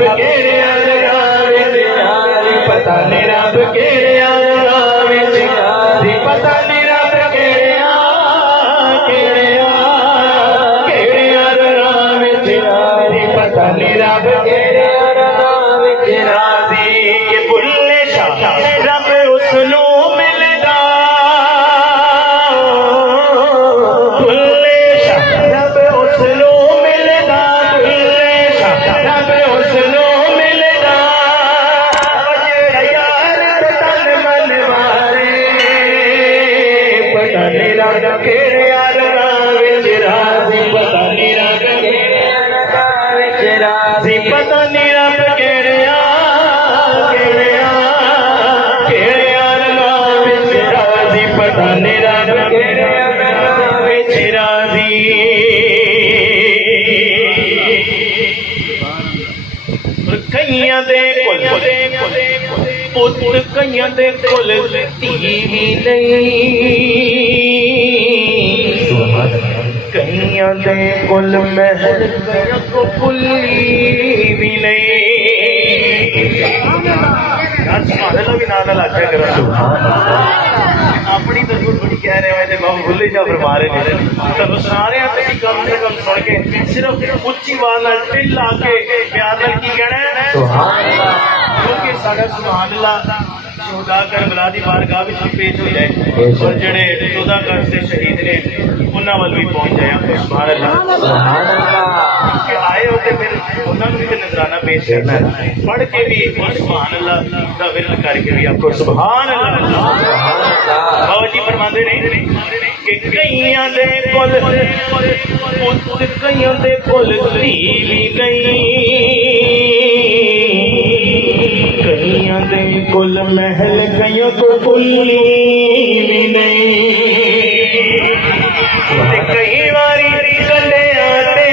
रब केड़े पता नहीं रब केड़े पता नहीं रब केड़े पता नहीं रब केड़े राजी ये बुल्ले शाह रब उसनू मिलदा बुल्ले शाह रब उसनू मिलदा बुल्ले शाह रब उसनू मिलदा जेड़ा यार तन मन मारे पता नहीं रब केड़े यार विच राजी पता नहीं रब केड़े विच राजी पता नहीं रब केड़े कईयां दे कोल पुत कईयां दे कोल धी भी नहीं कईयां दे कोल महल को पुल्ली भी नहीं भी नाल आख्या करो अपनी तस्वीर बड़ी कह रहे हो बाबू भुले जा फरमा रहे ने तुम सुना रहे हैं तुम कम से कम सुन के सिर्फ उच्ची आवाज नाल दिल ला के प्यार नाल की कहना है सुभान अल्लाह क्योंकि साडा सुभान अल्लाह शोहदा करबला दी बारगाह विच पेश हो जाए और जेड़े 14 अगस्त दे शहीद ने उन्हां वल भी पहुंच जाए सुभान अल्लाह कि आए होते फिर उन्हां नूं भी नजराना पेश करना है पढ़ के भी और सुभान अल्लाह दा विरद करके भी आपको सुभान अल्लाह बाबा जी फरमाते ने कि कईयां दे कोल पुत कईयां दे कोल धी भी नहीं कईयां दे कोल महल कईयां को पुल्ली भी नहीं कई बारी कंडे आते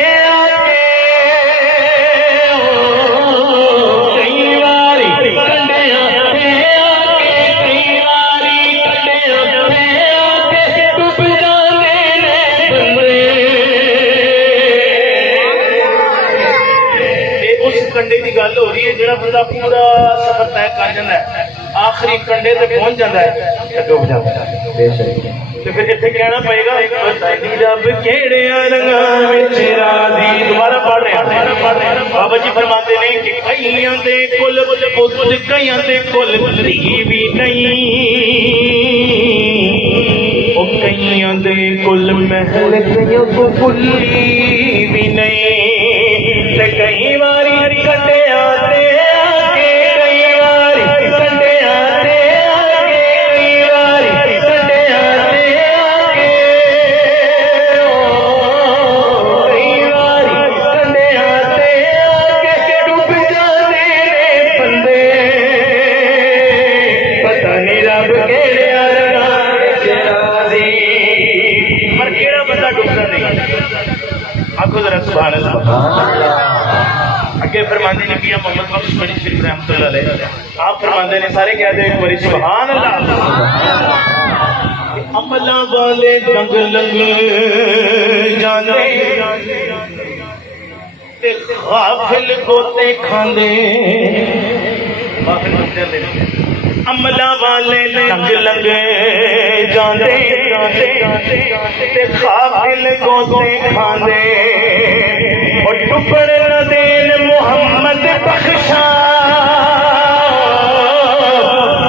कंडे की गल हो रही है जो बंदा पूरा सफर तय कर जाता है आखिरी कंडे तक पहुंच जाता है डुब जाता है तो फिर इतने कहना पड़ेगा रब केड़े दोबारा पढ़ रहे बाबा जी फरमाते ने कि कईयां दे कुल पुत कईयां दे कुल धी भी नहीं कईयां दे कुल महल कईयां को पुल्ली भी नहीं कई बारी कंडे आते आगे कई बारी कंडे आते आगे कई बारी कंडे आते आगे कई बारी कंडे आते आगे डूब जाते ने बंदे पता नहीं रब केड़े राजी पर केड़ा बंदा डूबदा नहीं आखो जरा सुभान अल्लाह अगे फरमाते ने पिया मोहम्मद बख्श बड़ी शरीफ रहमतुल्लाह अलैह आप फरमाते ने सारे कहते हैं एक बार सुभान अल्लाह अमला वाले जंग लंग जाने ते गाफिल गोते खांदे अमला वाले जंग लंग जाने ते गाफिल गोते खांदे और टुकड़ न देन मोहम्मद बख्शा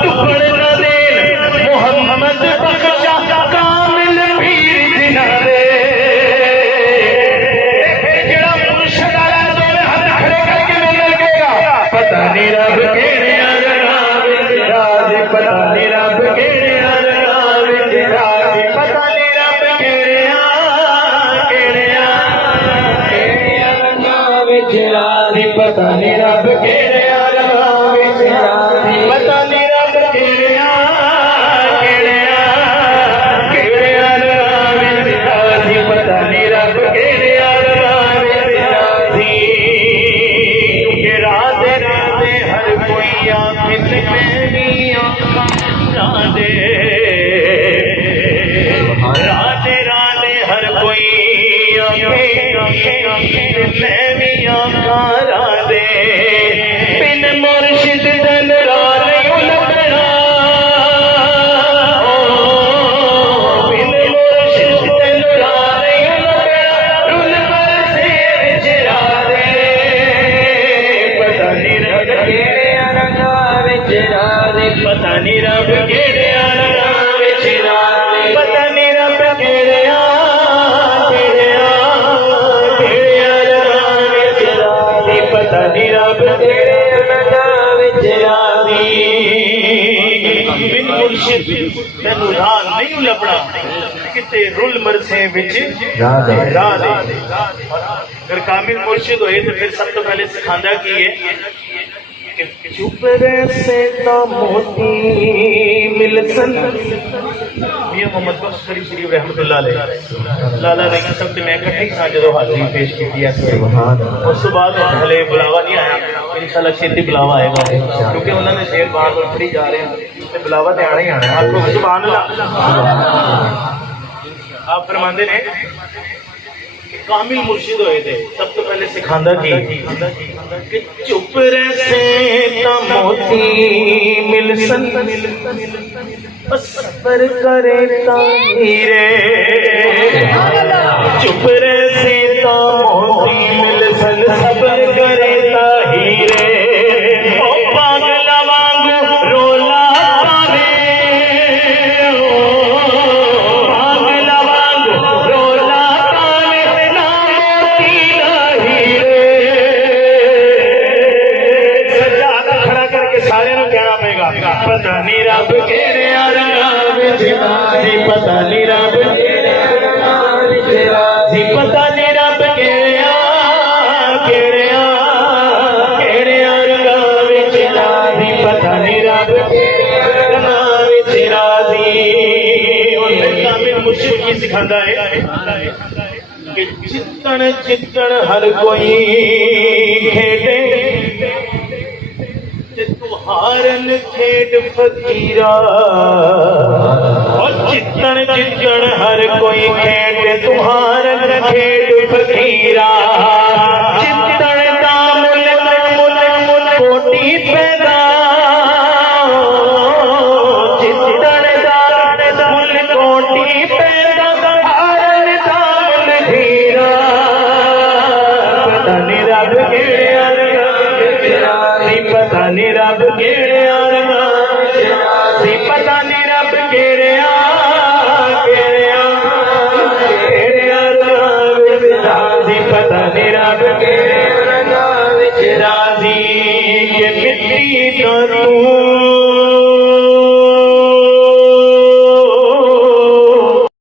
टुकड़ न देन मोहम्मद बख्शा कामिल पीर जिनारे जेड़ा मुर्शिद वाला दोवे हाथ खड़े करके मिल लगेगा पता नहीं रब केड़े राज पता नहीं रब केड़े राज पता नहीं रब केड़े पता नहीं रब केड़े पता नहीं रब केड़े पता नहीं रब केड़े राधे राधे हर कोई आखिर मेरी राधे राधे राधे हर कोई मैं भी आकारा दे मुर्शिद तन रानियों लबना बिन मुर्शिद तन रानियों लबना रुल बरसे विचरा दे पता नहीं रब केड़े रंगा विचरा दे पता नहीं रब केड़े रंगा विचरा दे पता नहीं रब केड़े पता नहीं रब तेरे रंगा विच राज़ी बिन मुर्शिद तैनू राह नहीं लभना किते रुल मरसे विच राह दे अगर कामिल मुर्शिद होए तो फिर सब तो पहले सिखांदा की है चुप रहे तो मोती मिलसन मियां मोहम्मद बख्श शरीफ रहमतुल्लाह अलैह लाला ने कसम ते मैं इकट्ठे ही था जो हाजिरी पेश की थी उस बाद हले बुलावा नहीं आया इंशाल्लाह छेती बुलावा आएगा क्योंकि उन्होंने शेर बार बार पढ़ी जा रहे हैं तो बुलावा तो आना ही आना आपको सुभान अल्लाह आप फरमाते ने कामिल मुर्शिद होए थे सब तो पहले सिखांदा की कि चुप रहे ता मोती मिलसन सबर करे ता हीरे चुप रहे ता मोती मिलसन सबर करे ता हीरे ओ पागला वांग रोला पावे ओ पागला वांग रोला पावे ना मोती ना हीरे सजादा खड़ा करके सारे नु कहना पड़ेगा पता नहीं रब केड़े रंगा विच राज़ी पता नहीं रब केड़े रंगा विच राज़ी पता नहीं रब केड़े रंगा विच राज़ी पता नहीं रब केड़े रंगा विच राज़ी उन्हें कामिल मुर्शिद की सिखांदा है कि जितन जितन हर कोई खेडे तुहारन खेड फकीरा और जितन जितन हर कोई खेड तुहारन खेड फकीरा जितन दा मुल कोटी पैदा जितन दा मुल कोटी पैदा हारन दा मुल धीरा पता नहीं रब केड़े पता नहीं रब केड़े पता नहीं रब केड़े पता नहीं रब केड़े राज़ी मिट्टी तो तू